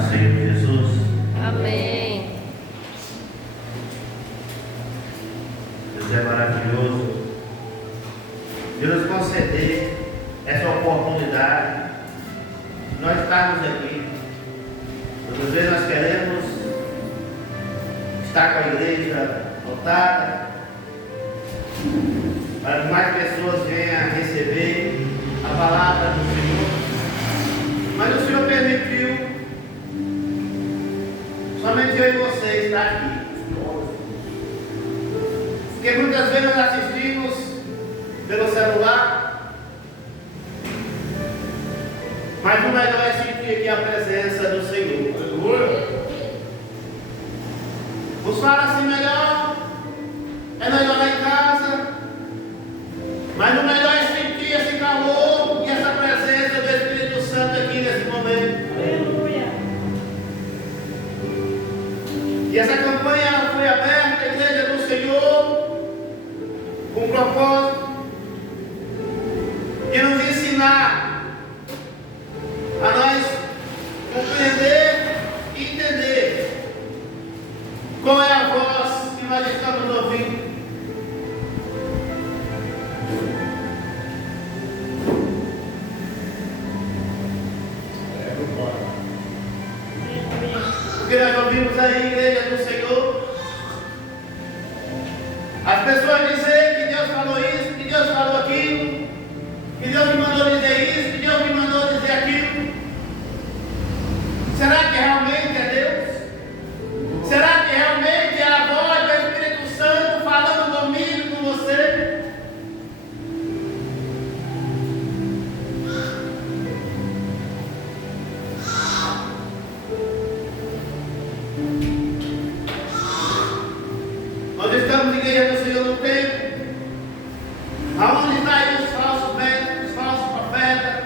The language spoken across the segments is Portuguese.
Senhor Jesus. Amém. Deus é maravilhoso de nos conceder essa oportunidade de nós estarmos aqui. Muitas vezes nós queremos estar com a igreja lotada, para que mais pessoas venham receber a palavra do Senhor. Mas o Senhor permitiu somente eu e você estar aqui. Porque muitas vezes nós assistimos pelo celular, mas o melhor é sentir aqui a presença do Senhor. Nos fala assim, é melhor lá em casa, mas o melhor é sentir esse calor e essa presença do Espírito Santo aqui nesse momento. Aleluia. E essa campanha ela foi aberta, a Igreja do Senhor, com o propósito de nos ensinar a nós compreender e entender qual é a voz que nós estamos ouvindo. Porque nós ouvimos aí, Igreja do Senhor, as pessoas dizem que Deus falou isso, que Deus falou aquilo, que Deus me mandou dizer isso, que Deus me mandou dizer aquilo. Será que realmente é Deus? Será que realmente é a voz do Espírito Santo falando comigo e com você? Nós estamos, Igreja do Senhor, no tempo aonde estão aí os falsos mestres, os falsos profetas,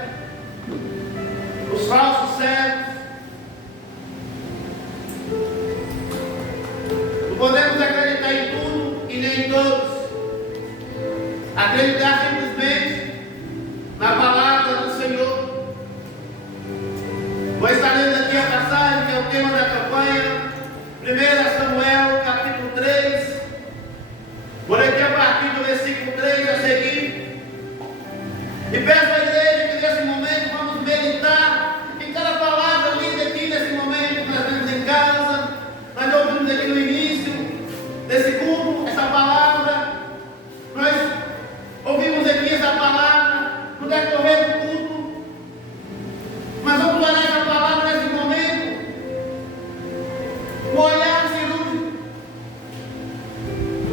os falsos servos. Não podemos acreditar em tudo e nem em todos. Acreditar simplesmente na palavra do Senhor. Vou estar lendo aqui a passagem que é o tema da campanha, 1 Samuel, capítulo 3. Vou ler aqui a partir do versículo 3 a seguir. E peço à igreja que nesse momento vamos meditar em cada palavra lida aqui nesse momento. Nós vemos em casa, nós ouvimos aqui no início desse culto, essa palavra. Nós ouvimos aqui essa palavra no decorrer do culto. Mas vamos olhar essa palavra nesse momento, com olhar cirúrgico,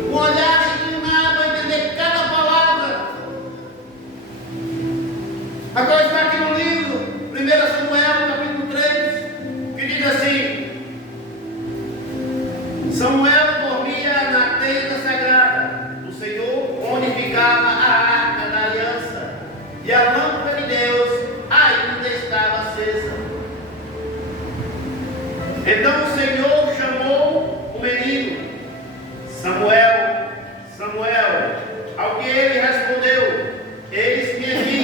com olhar inclinado a entender cada palavra. Agora está aqui no livro 1 Samuel, capítulo 3, que diz assim: Samuel dormia na tenda sagrada do Senhor, onde ficava a arca da aliança, e a lâmpada de Deus ainda estava acesa. Então o Senhor chamou o menino: Samuel, Samuel. Ao que ele respondeu: eis-me aqui.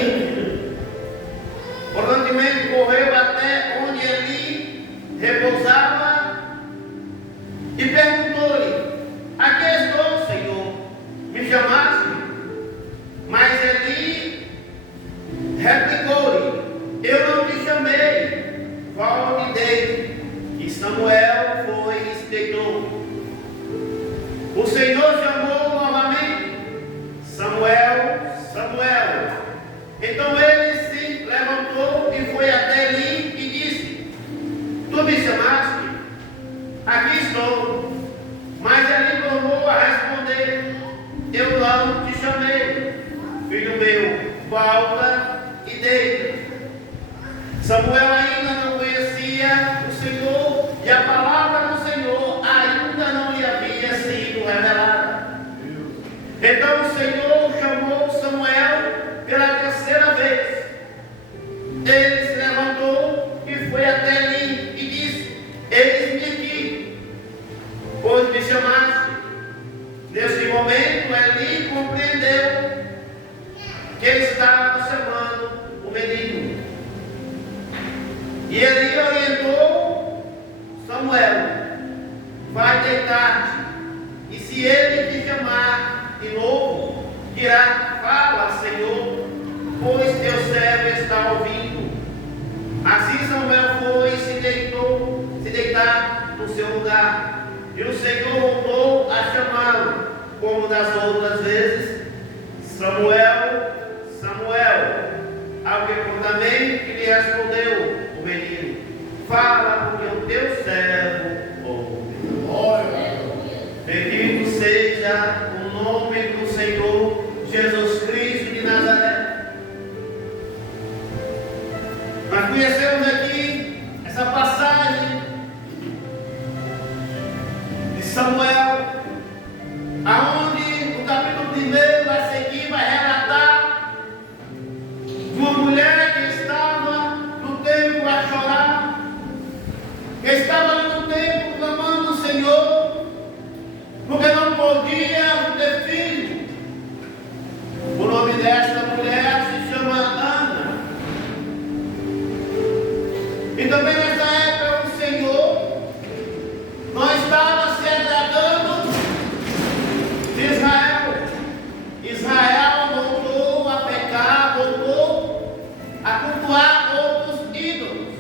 Correntemente correu até onde Eli repousava e perguntou-lhe: aqui estou, Senhor, me chamaste? Mas Eli replicou-lhe: eu não te chamei, volte e deite. E Samuel foi e explicou. O Senhor chamou novamente: Samuel, Samuel. Então ele se levantou e foi até Eli e disse: tu me chamaste? Aqui estou. Mas Eli tornou a responder: eu não te chamei, filho meu, volta e deita. Samuel ainda não conhecia o Senhor, e a palavra do Senhor ainda não lhe havia sido revelada. chamar de novo, dirá: fala, Senhor, pois teu servo está ouvindo. Assim Samuel foi e se deitar no seu lugar. E o Senhor voltou a chamá-lo, como das outras vezes: Samuel, Samuel. Ao que prontamente lhe respondeu o menino: fala, porque o teu servo ouve. Bendito seja o nome do Senhor Jesus Cristo de Nazaré. Nós conhecemos aqui essa passagem de Samuel, aonde no capítulo 1 vai seguir, vai relatar de uma mulher que estava no templo a chorar, que estava ali no templo clamando ao Senhor, porque não podia ter filho. O nome desta mulher se chama Ana. E também nessa época o Senhor não estava se agradando de Israel. Israel voltou a pecar, voltou a cultuar outros ídolos.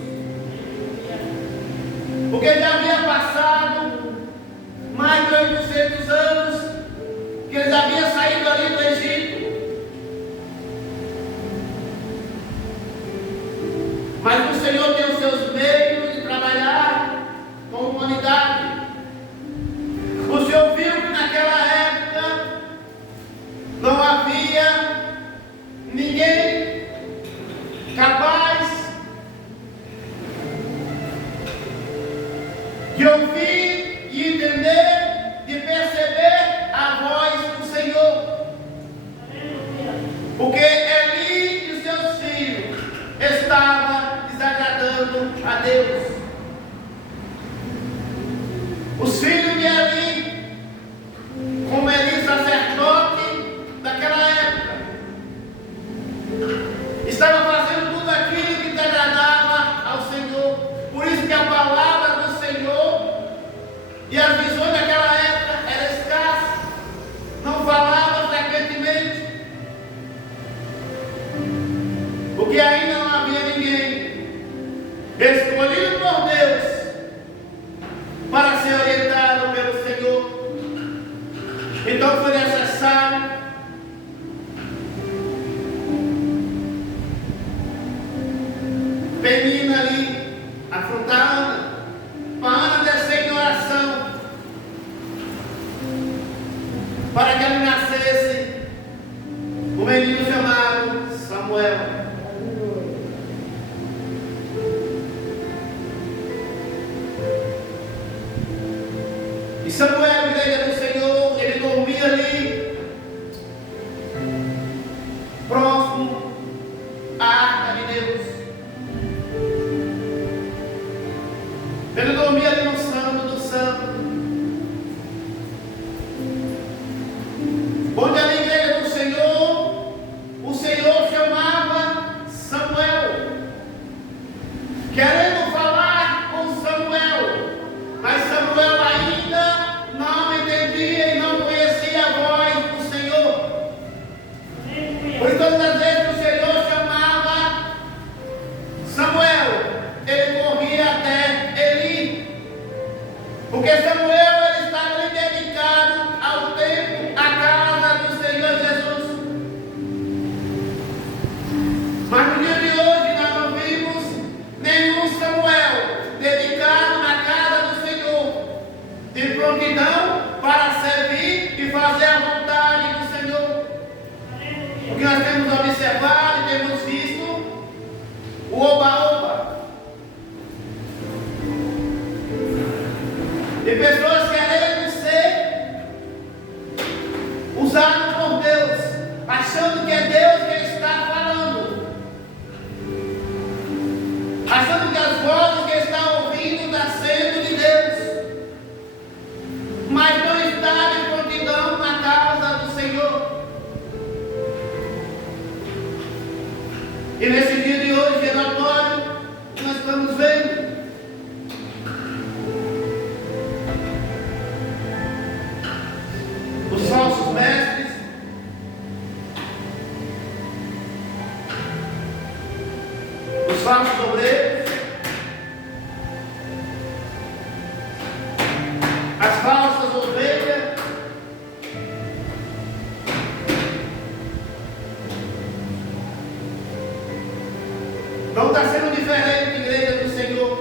Porque já havia passado mais de 800 anos que eles haviam saído ali do Egito. Mas o Senhor tem os seus meios de trabalhar com a humanidade. O Senhor viu que naquela época não havia ninguém capaz de ouvir e entender, de perceber a voz do Senhor. Porque Eli e seus filhos estavam desagradando a Deus. Os filhos de Eli, como Eli, sacerdote daquela época, estavam fazendo tudo aquilo que desagradava ao Senhor. Por isso que a palavra do Senhor e as visões daquela época eram escassas, não falava frequentemente, porque ainda não havia ninguém escolhido por Deus para ser orientado pelo Senhor. Então foi necessário Penina ali afrontar Ana, para Ana descer em oração, para que ele nascesse um menino chamado Samuel. E Samuel, igreja do Senhor, ele dormia ali, próximo à arca de Deus. Ele dormia ali no Santo do Santo, onde ali, igreja do Senhor, o Senhor chamava Samuel, querendo falar com Samuel, mas Samuel ainda não entendia e não conhecia a voz do Senhor. Pois todas as vezes o Senhor chamava Samuel, ele corria até Eli, porque Samuel ele estava ali dedicado ao templo, à casa do Senhor Jesus. Mas no dia de hoje nós não vimos nenhum Samuel dedicado na casa do Senhor, de prontidão para servir e fazer a vontade do Senhor. Porque nós temos observado e temos visto o oba-oba de pessoas querendo ser usadas por Deus, achando que é Deus que está falando, achando que as vozes que está ouvindo está sendo de Deus, mas não está de prontidão na causa do Senhor. E nesse dia de hoje é notório que nós estamos vendo Não está sendo diferente, igreja do Senhor.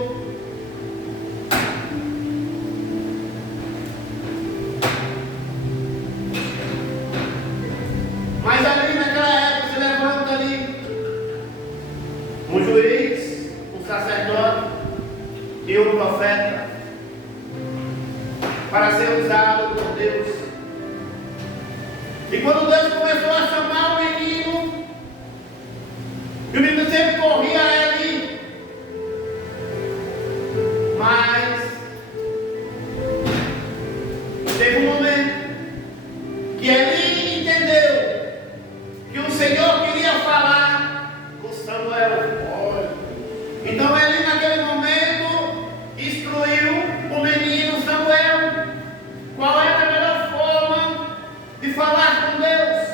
Mas ali naquela época se levanta ali um juiz, um sacerdote e um profeta para ser usado por Deus. E quando Deus começou a chamar o menino, e o menino sempre corria ali, mas teve um momento que ele entendeu que o Senhor queria falar com Samuel. Então ele naquele momento instruiu o menino Samuel qual era a melhor forma de falar com Deus,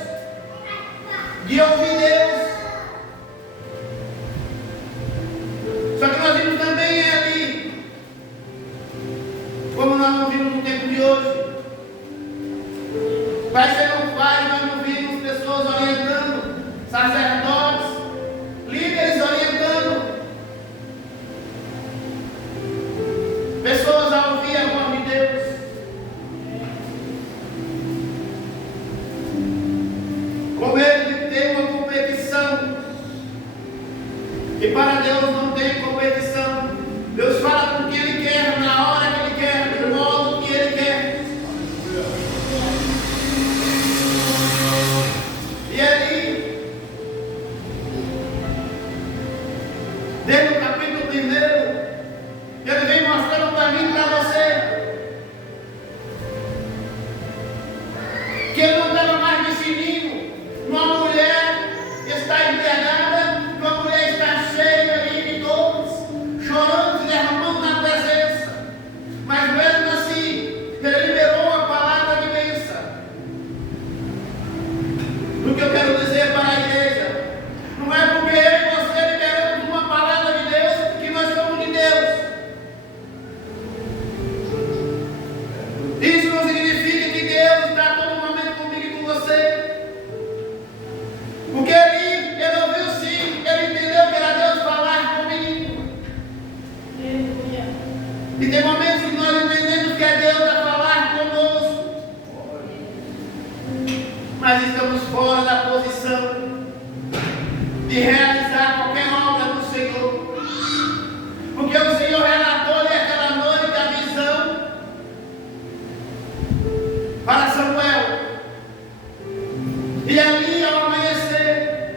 de ouvir Deus. Só que nós vimos também ali, como nós não vimos no tempo de hoje, vai ser um pai, nós não vimos pessoas orientando, sacerdotes, líderes orientando, pessoas a ouvir a voz de Deus. Com ele tem uma competição, e para Deus não tem competição. Deus fala com quem Ele quer, na hora que Ele quer, do modo que Ele quer. E ali, desde o capítulo 1, Ele vem mostrando para mim e para você que Ele não estava mais decidindo. Uma mulher está embriagada, uma mulher está cheia ali de dores, chorando, se derramando na presença. Mas mesmo assim, Ele liberou uma palavra de bênção. O que eu quero dizer para a igreja, não é porque eu e você liberamos uma palavra de Deus que nós somos de Deus. Isso não significa que Deus está a todo momento comigo e com você. Porque ele ouviu sim, ele entendeu que era Deus falar comigo. E tem momentos que nós entendemos que é Deus a falar conosco, mas estamos fora da posição de realizar qualquer obra do Senhor. Porque o Senhor relatou-lhe aquela noite a visão para Samuel. E ali, ao amanhecer,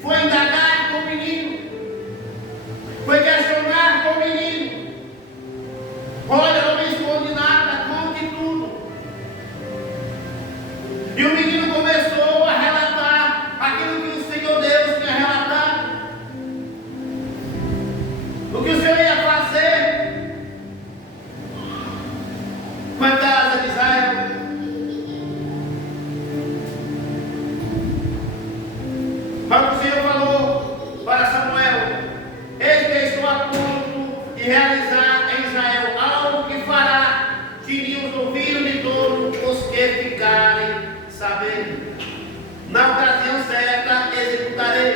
foi indagar com o menino, foi questionar com o menino. Olha, não me esconde nada, conte tudo. E o menino começou a relatar aquilo que o Senhor Deus tinha relatado, o que o Senhor ia fazer com a casa de Israel. Mas o Senhor falou para Samuel: eis que estou a ponto de realizar em Israel algo que fará tinir os ouvidos de todos os que ficarem sabendo. Na ocasião certa executarei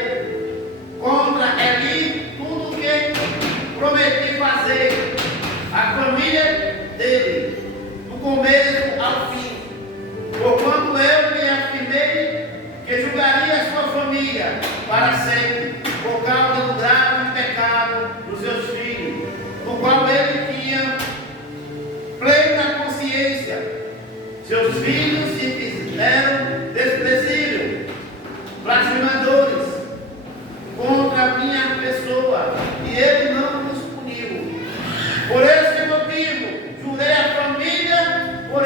contra Eli tudo o que prometi fazer à família dele, do começo ao fim. Porquanto eu me afirmei que julgaria a sua família para sempre, por causa do grave pecado dos seus filhos, do qual ele tinha plena consciência. Seus filhos se fizeram desprezíveis, blasfemadores contra a minha pessoa, e ele não nos puniu. Por esse motivo, jurei a família por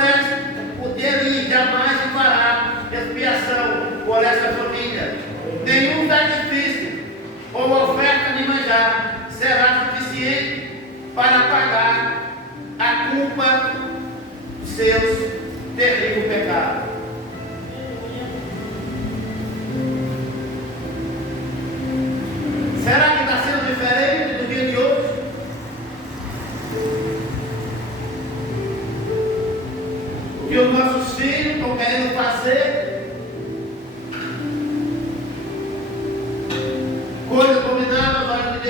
ele jamais fará expiação por essa família. Nenhum sacrifício ou oferta de manjar será suficiente para pagar a culpa dos seus terríveis pecados. Será que está sendo diferente do dia de hoje? O que os nossos filhos estão querendo fazer? Coisas abomináveis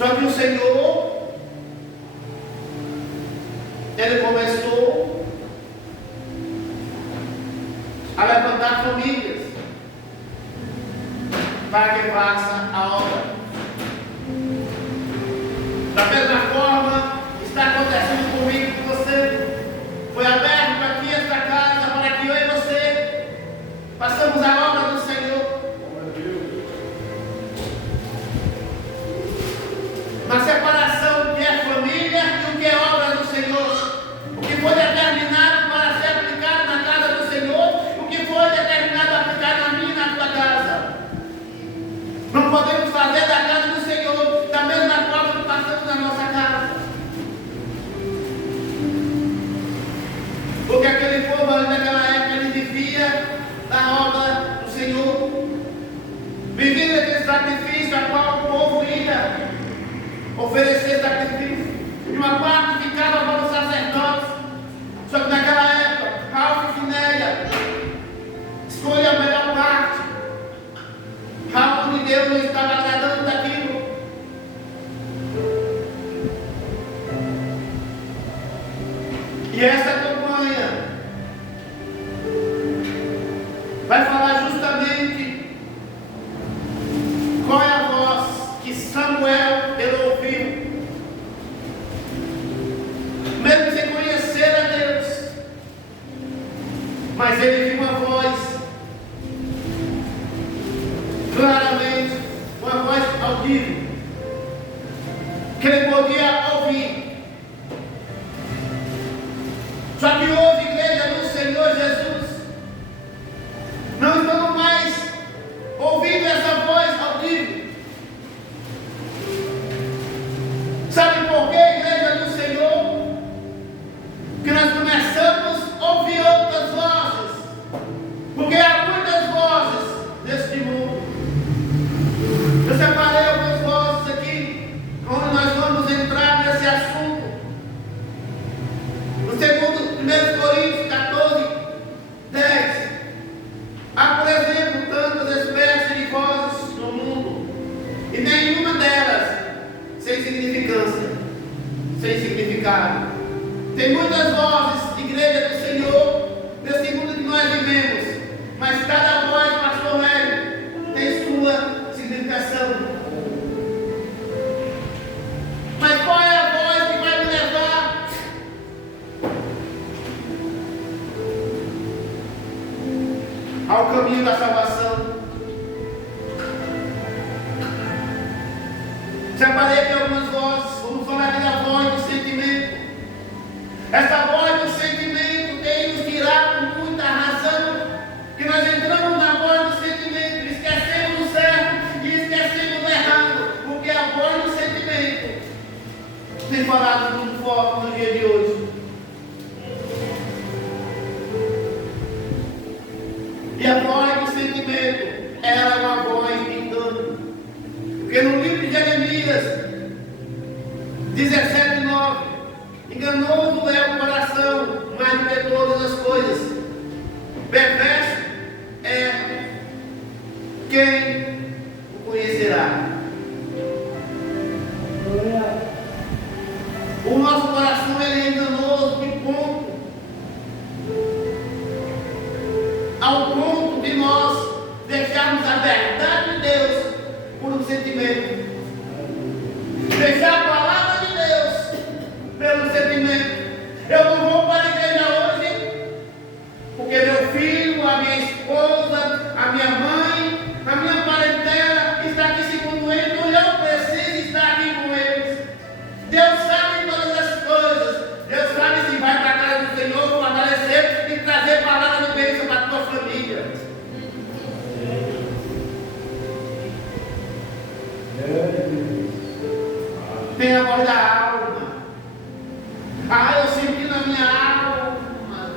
Só que o Senhor, Ele começou a levantar famílias para que faça a obra. Da mesma forma, está acontecendo comigo e com você. Foi aberto aqui esta casa para que eu e você façamos a obra do Senhor. Na separação do que é família e o que é obra do Senhor. O que foi determinado para ser aplicado na casa do Senhor, o que foi determinado a aplicar na minha e na tua casa. Não podemos fazer da casa do Senhor da mesma forma que passamos na nossa casa. Porque aquele povo ali naquela época, ele vivia da obra do Senhor. Vivia daquele sacrifício a qual o povo ia oferecer sacrifício. E uma parte ficava para os sacerdotes. Só que naquela época, Ralph e Finéia escolheu a melhor parte. Ralph de Deus não estava agradando daquilo. E essa campanha vai falar justamente qual é a voz que Samuel ele ouviu. Mesmo sem conhecer a Deus, mas ele viu uma voz claramente, uma voz audível, que ele podia ouvir. Só que hoje, igreja do Senhor Jesus, não estamos mais ouvindo essa voz audível. Sabe por quê, igreja do Senhor? Que nós começamos a ouvir outras vozes. Porque há muitas vozes neste mundo. Eu separei algumas vozes aqui, onde nós vamos entrar nesse assunto. No segundo, 1 Coríntios 14, 10. Há, por exemplo, tantas espécies de vozes no mundo, e nenhuma delas sem significância, sem significado. Tem muitas vozes, igreja do Senhor, nesse mundo que nós vivemos, mas cada voz, pastor Hélio, tem sua significação. Mas qual é a voz que vai me levar ao caminho da salvação? Separei aqui algumas vozes. Vamos falar aqui da voz do sentimento. Essa voz do sentimento tem nos tirado com muita razão, que nós entramos na voz do sentimento, esquecemos o certo e esquecemos o errado, porque a voz do sentimento tem falado muito forte no dia de hoje. E a voz do sentimento, ela é uma voz de engano. Porque no livro de Jeremias 17:9, enganoso é o coração, mais do que todas as coisas. Perverso é quem o conhecerá. O nosso coração ele é enganoso de ponto, ao ponto de nós deixarmos a verdade de Deus por um sentimento. Deixar a palavra de Deus pelo sentimento. Eu não vou para a igreja hoje porque meu filho, a minha esposa, a minha mãe, a minha parentela está aqui segundo ele, então eu preciso estar aqui com eles. Deus sabe todas as coisas. Deus sabe se vai para a casa do Senhor fortalecer e trazer palavra de bênção para a tua família. Tem a voz da alma. Ah, eu senti na minha alma.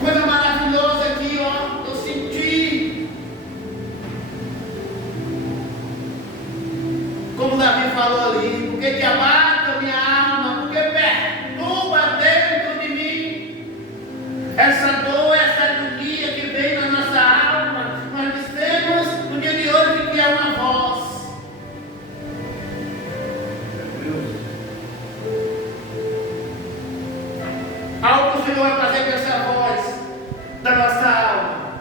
Coisa maravilhosa aqui, ó. Eu senti. Como Davi falou ali, porque que abate a minha alma, porque perturba dentro de mim essa dor, essa agonia que vem na nossa alma. Nós dissemos no dia de hoje que é uma voz. Senhor vai fazer com essa voz da nossa alma.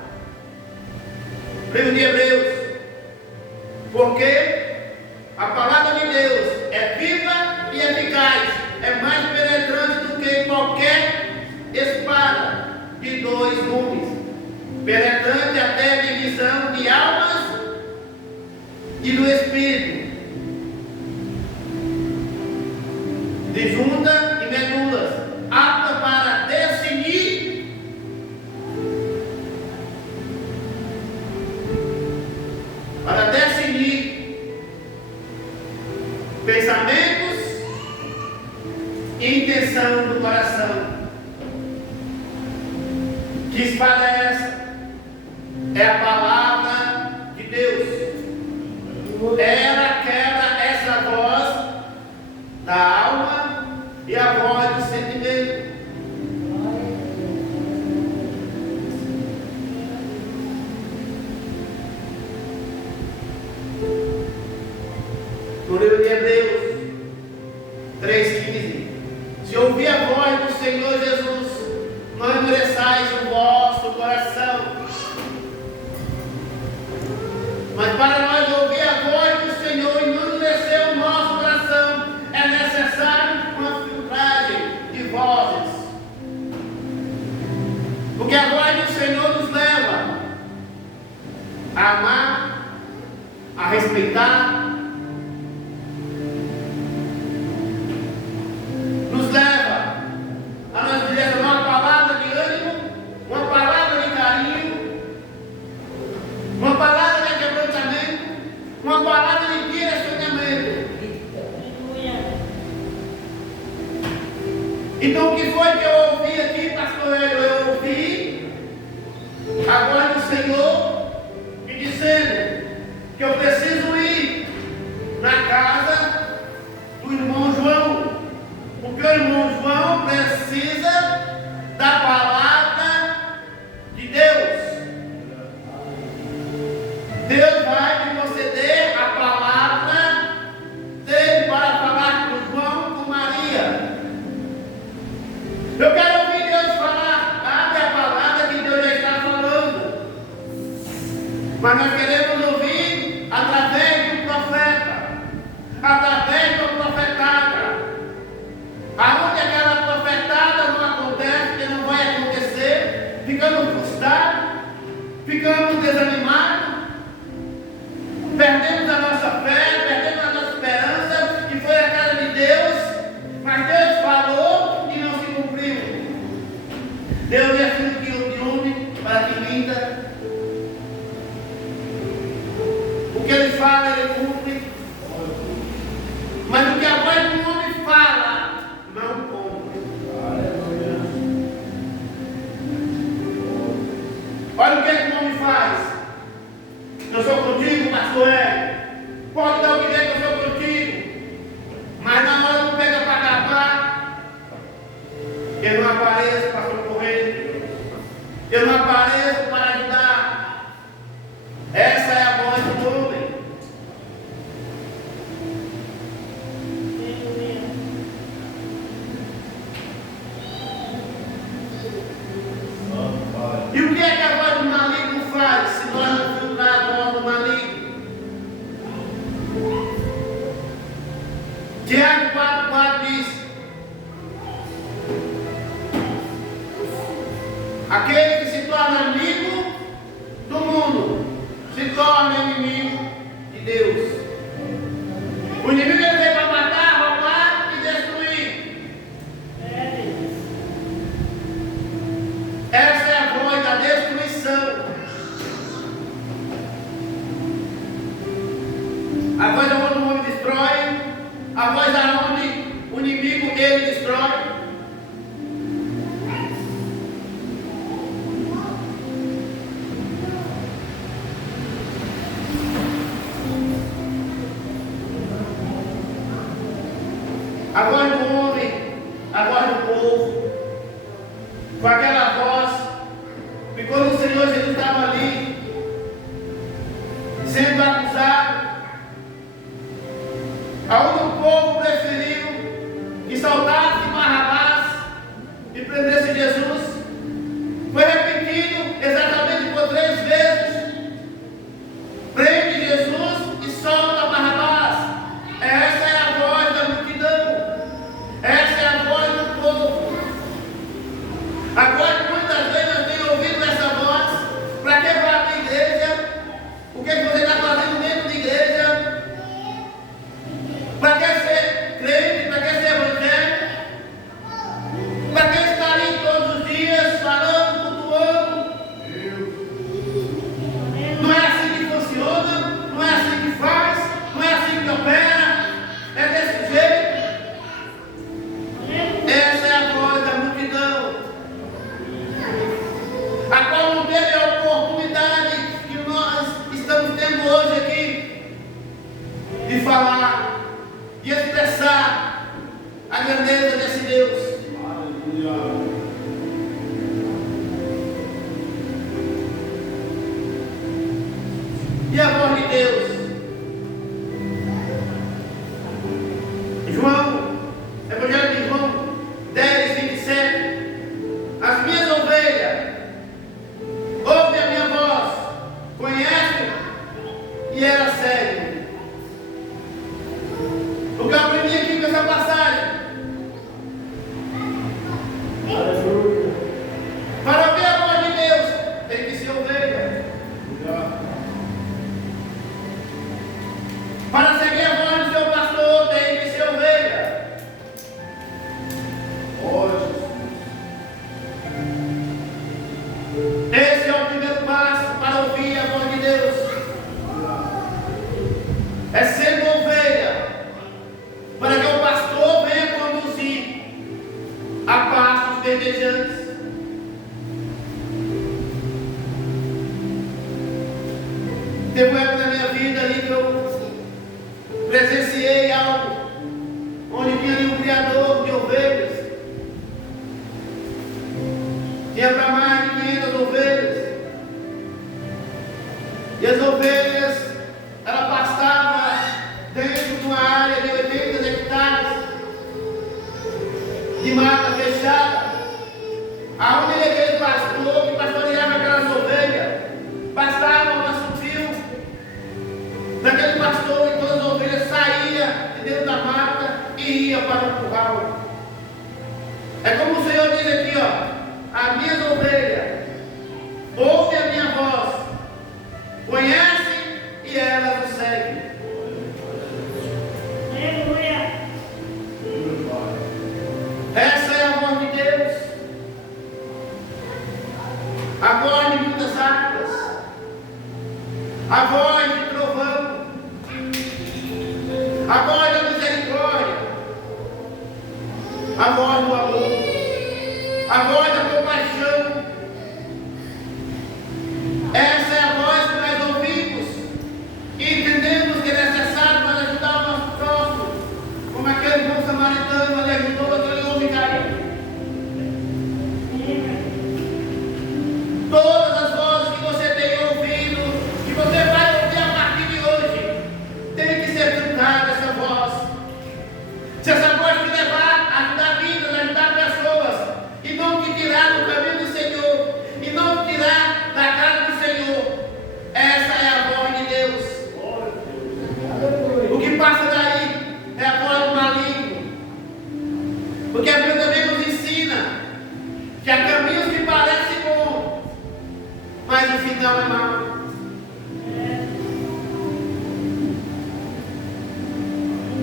Livro de Hebreus. Porque a palavra de Deus é viva e eficaz, é mais penetrante do que qualquer espada de 2 gumes, penetrante até a divisão de almas e do espírito, de junta e medulas, apta para discernir pensamentos e intenção do coração. Que espada é essa? É a palavra de Deus. Ela quebra essa voz da alma e a voz do sentimento. No livro de Hebreus 3,15: se ouvir a voz do Senhor Jesus, não endureçais o vosso coração. Mas para nós ouvir a voz do Senhor e não endurecer o nosso coração, é necessário uma filtragem de vozes. Porque a voz do Senhor nos leva a amar, a respeitar, nos leva a nós dizer uma palavra de ânimo, uma palavra de carinho, uma palavra de quebrantamento, uma palavra de direcionamento. Então o que foi que eu ouvi aqui, pastor Hélio? Eu ouvi a voz do Senhor me dizendo que eu preciso ir na casa do irmão João, porque o irmão João precisa da palavra de Deus. Deus vai me conceder a palavra dele para falar com João, com Maria. Eu quero ouvir Deus falar. Abre a palavra que Deus já está falando. Mas nós queremos ouvir através do profeta, através do profetada. Aonde aquela profetada não acontece, que não vai acontecer, ficamos frustrados, ficamos desanimados, perdemos a nossa fé, perdemos a nossa esperança, que foi a casa de Deus, mas Deus falou e não se cumpriu. Deus é filho de homem para que minta. O que ele fala, ele cumpre. Mas o que a voz do homem fala, não cumpre. Olha o que o homem faz. Eu sou contigo, pastor Hélio. Pode dar o que der que eu sou contigo. Mas na hora que pega para acabar, eu não apareço para socorrer. Eu não apareço para ajudar. Essa é a voz do homem. E o que é que a voz do maligno faz se nós não filtrar a voz do maligno? Tiago 4,4 diz: aquele que se torna amigo do mundo se torna inimigo de Deus. O inimigo ele veio para matar, roubar e destruir. Essa é a voz da destruição. A voz aonde o homem destrói, a voz aonde o inimigo ele destrói. A voz do homem, a voz do povo, com aquela voz, e quando o Senhor Jesus estava ali, sendo acusado, aonde o povo preferiu que soltasse Barrabás e prendesse Jesus, de expressar a grandeza desse Deus. E a voz de Deus. Evangelho de João 10, 27. As minhas ovelhas ouvem a minha voz, conhecem e elas seguem. O que eu aprendi aqui com essa passagem? Para ouvir a voz de Deus, tem que ser ovelha. Para seguir a voz do seu pastor, tem que ser ovelha. Esse é o primeiro passo para ouvir a voz de Deus. É sendo ovelha, para que o pastor venha conduzir a pastos verdejantes. Teve uma época na minha vida ali que eu presenciei algo onde tinha ali um criador de ovelhas. Tinha para mais de 500 ovelhas. E as ovelhas, ela pastava dentro de uma área de 80 hectares de mata fechada. Aonde aquele pastor que pastoreava aquelas ovelhas, pastava uma sutil daquele pastor, e todas as ovelhas saíam de dentro da mata e iam para o curral. É como o Senhor diz aqui, ó. As minhas ovelhas ouvem a minha voz, conhecem e elas o seguem. Aleluia. Essa é a voz de Deus. A voz de muitas águas, a voz de trovão, a voz da misericórdia, a voz do amor, a voz da compaixão. Essa é a voz que nós ouvimos e entendemos que é necessário para ajudar o nosso próximo, como aquele bom samaritano ali ajudou aquele homem caído. Todas as vozes que você tem ouvido, que você vai ouvir a partir de hoje, tem que ser cantada essa voz. Se essa voz te levar a ajudar vidas, a ajudar pessoas, e não te tirar do caminho do Senhor, e não te tirar da casa do Senhor, essa é a voz de Deus. O que passa daí é a voz do maligno, porque a Bíblia também nos ensina que há caminhos que parecem bons, mas o final é mau.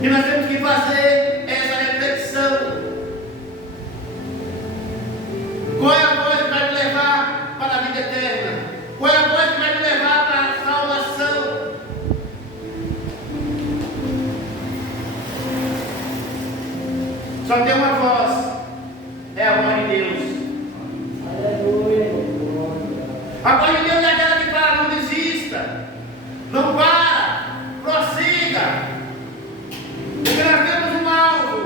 E nós temos que fazer essa reflexão. Qual é a voz que vai me levar para a vida eterna? Qual é a voz que vai me levar para a salvação? Só tem uma voz, é a voz de Deus. A voz de Deus é aquela que fala: não desista, não para, prossiga, porque nós temos um alvo,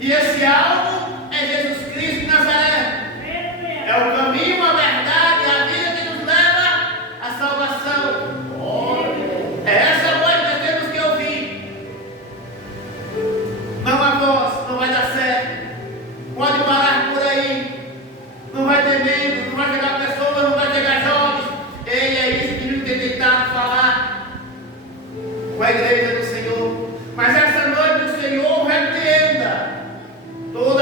e esse alvo é Jesus Cristo de Nazaré. É o caminho, a verdade, a vida que nos leva à salvação. É essa voz que nós temos que ouvir. Não há voz, não vai dar certo. Pode parar por aí. Não vai ter membros, não vai chegar pessoas, não vai chegar jovens. Ei, é isso que eu tenho tentado falar com a igreja do Senhor. Mas essa noite o Senhor repreenda todo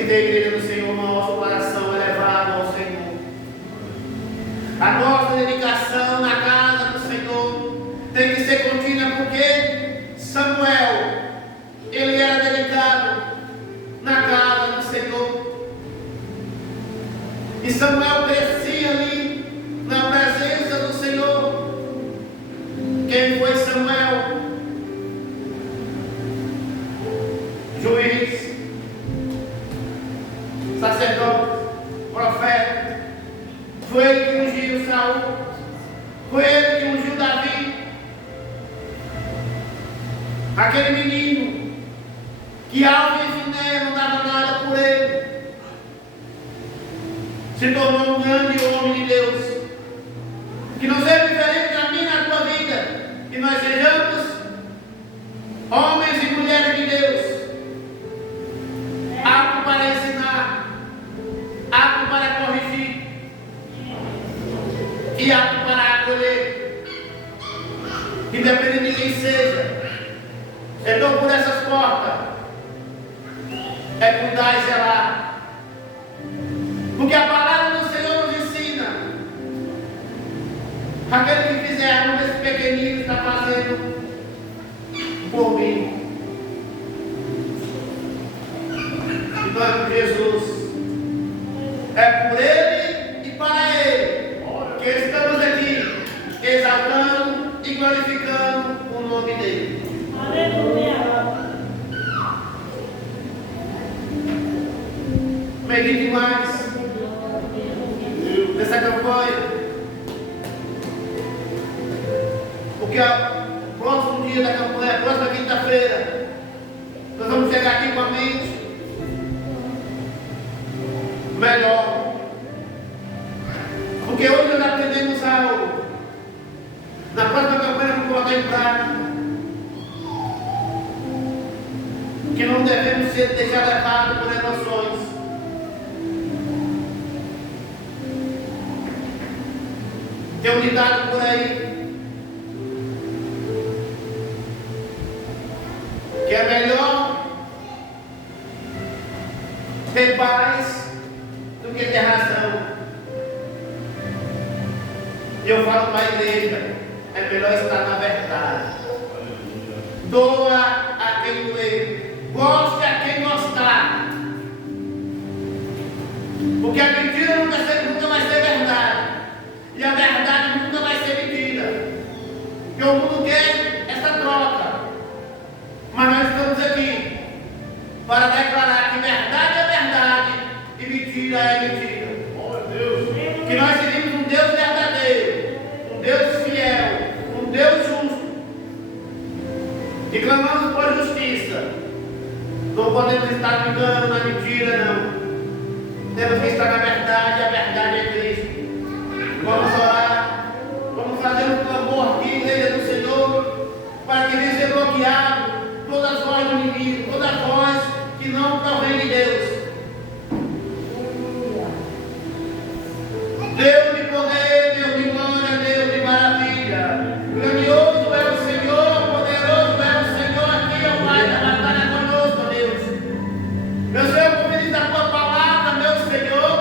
que ter, igreja do Senhor, o nosso coração elevado ao Senhor. A nossa dedicação na casa do Senhor tem que ser contínua, porque Samuel, ele era dedicado na casa do Senhor. E Samuel crescia ali na presença do Senhor. Quem foi Samuel? Juiz, sacerdote, profeta. Foi ele que ungiu Saul. Foi ele que ungiu Davi. Aquele menino que Alves e Né não dava nada por ele, se tornou um grande homem de Deus. Que não seja diferente da minha e da tua vida. Que nós sejamos homens e mulheres de Deus, aptos para ensinar, aptos para corrigir e aptos para acolher, independente de quem seja. Então, por essas portas, é cuidar e zelar, porque a palavra do Senhor nos ensina: aquele que fizer um desses pequeninos está fazendo por mim. Então é por Jesus, é por Ele e para Ele que estamos aqui exaltando e glorificando o nome dEle. Medite mais nessa campanha, porque o próximo dia da campanha, a próxima quinta-feira, nós vamos chegar aqui com a mente melhor, porque hoje nós aprendemos algo. Na próxima campanha vamos colocar em prática que não devemos ser deixados levados por emoções. Tem um ditado por aí que é melhor ter paz do que ter razão. E eu falo para a igreja, é melhor estar na verdade. Doa a quem doer, goste a quem gostar, porque a mentira nunca vai ser verdade, e a verdade nunca vai ser mentira. Porque o mundo quer essa troca, mas nós estamos aqui para declarar que verdade é verdade e mentira é mentira. Que nós seguimos um Deus verdadeiro, um Deus fiel, um Deus justo, e clamamos por justiça. Não podemos estar no engano, na mentira, não. Temos que estar na verdade, a verdade é Cristo. Vamos orar, vamos fazer um clamor aqui, igreja do Senhor, para que venha ser bloqueado toda a voz do inimigo, toda a voz que não provém de Deus. Deus de poder, Deus de glória, Deus de maravilha. Grandioso é o Senhor, poderoso é o Senhor aqui, ó Pai, da batalha conosco, ó Deus. Meu Senhor, por meio da tua palavra, meu Senhor,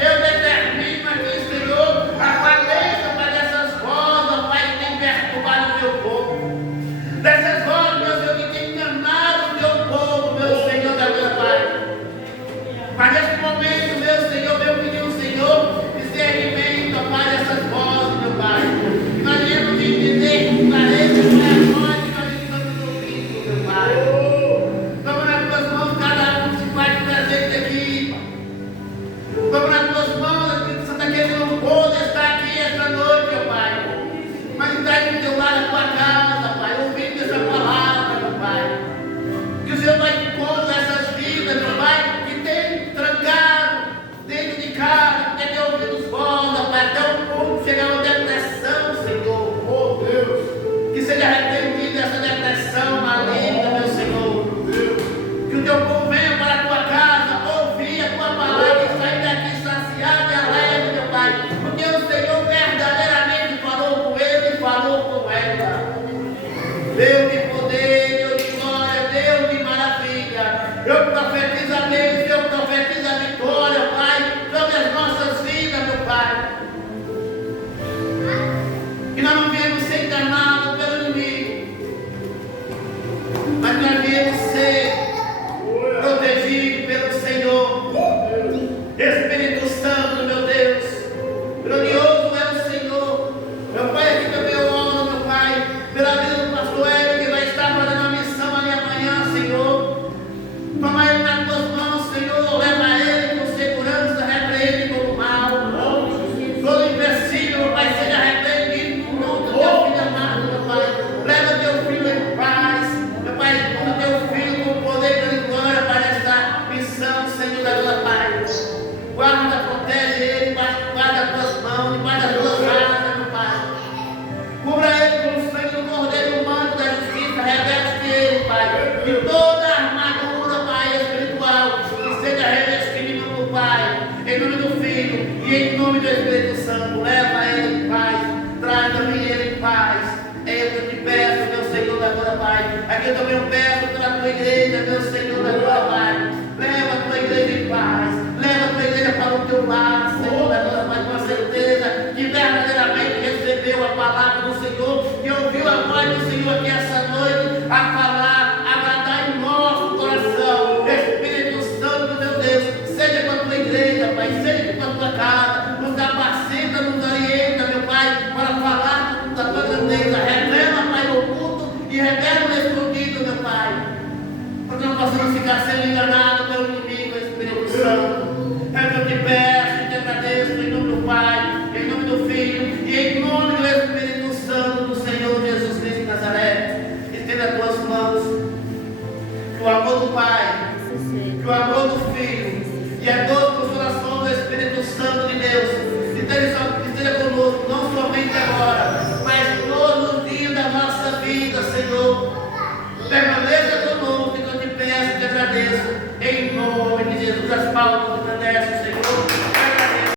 eu determino aqui, Senhor, a falência para dessas vozes, ó Pai, que tem perturbado o teu povo. Dessas vozes, meu Senhor, que tem enganado o teu povo, meu Senhor, da minha Pai. que toda a armadura, Pai, espiritual, que seja revestida do Pai, em nome do Filho e em nome do Espírito Santo. Leva ele em paz, traz também ele em paz. É eu que te peço, meu Senhor da glória, Pai. Aqui eu também peço pela tua igreja, meu Senhor da glória, Pai. Leva a tua igreja em paz, leva a tua igreja para o teu lado, Senhor da glória, Pai, com a certeza que verdadeiramente recebeu a palavra do Senhor, que ouviu a voz do Senhor aqui essa noite, a falar, a agradar em nosso coração. Espírito Santo, meu Deus, seja com a tua igreja, Pai, seja com a tua casa, nos capacita, nos orienta, meu Pai, para falar da tua grandeza. Revela, Pai, o oculto e revela o escondido, meu Pai, para que não possamos ficar sendo enganados pelo inimigo, Espírito Santo. É que eu te peço e te agradeço em nome do Pai, em nome do Filho e em nome do Espírito Santo do Senhor Jesus Cristo de Nazaré. Estenda as tuas mãos, que o amor do Pai, que o amor do Filho e a dor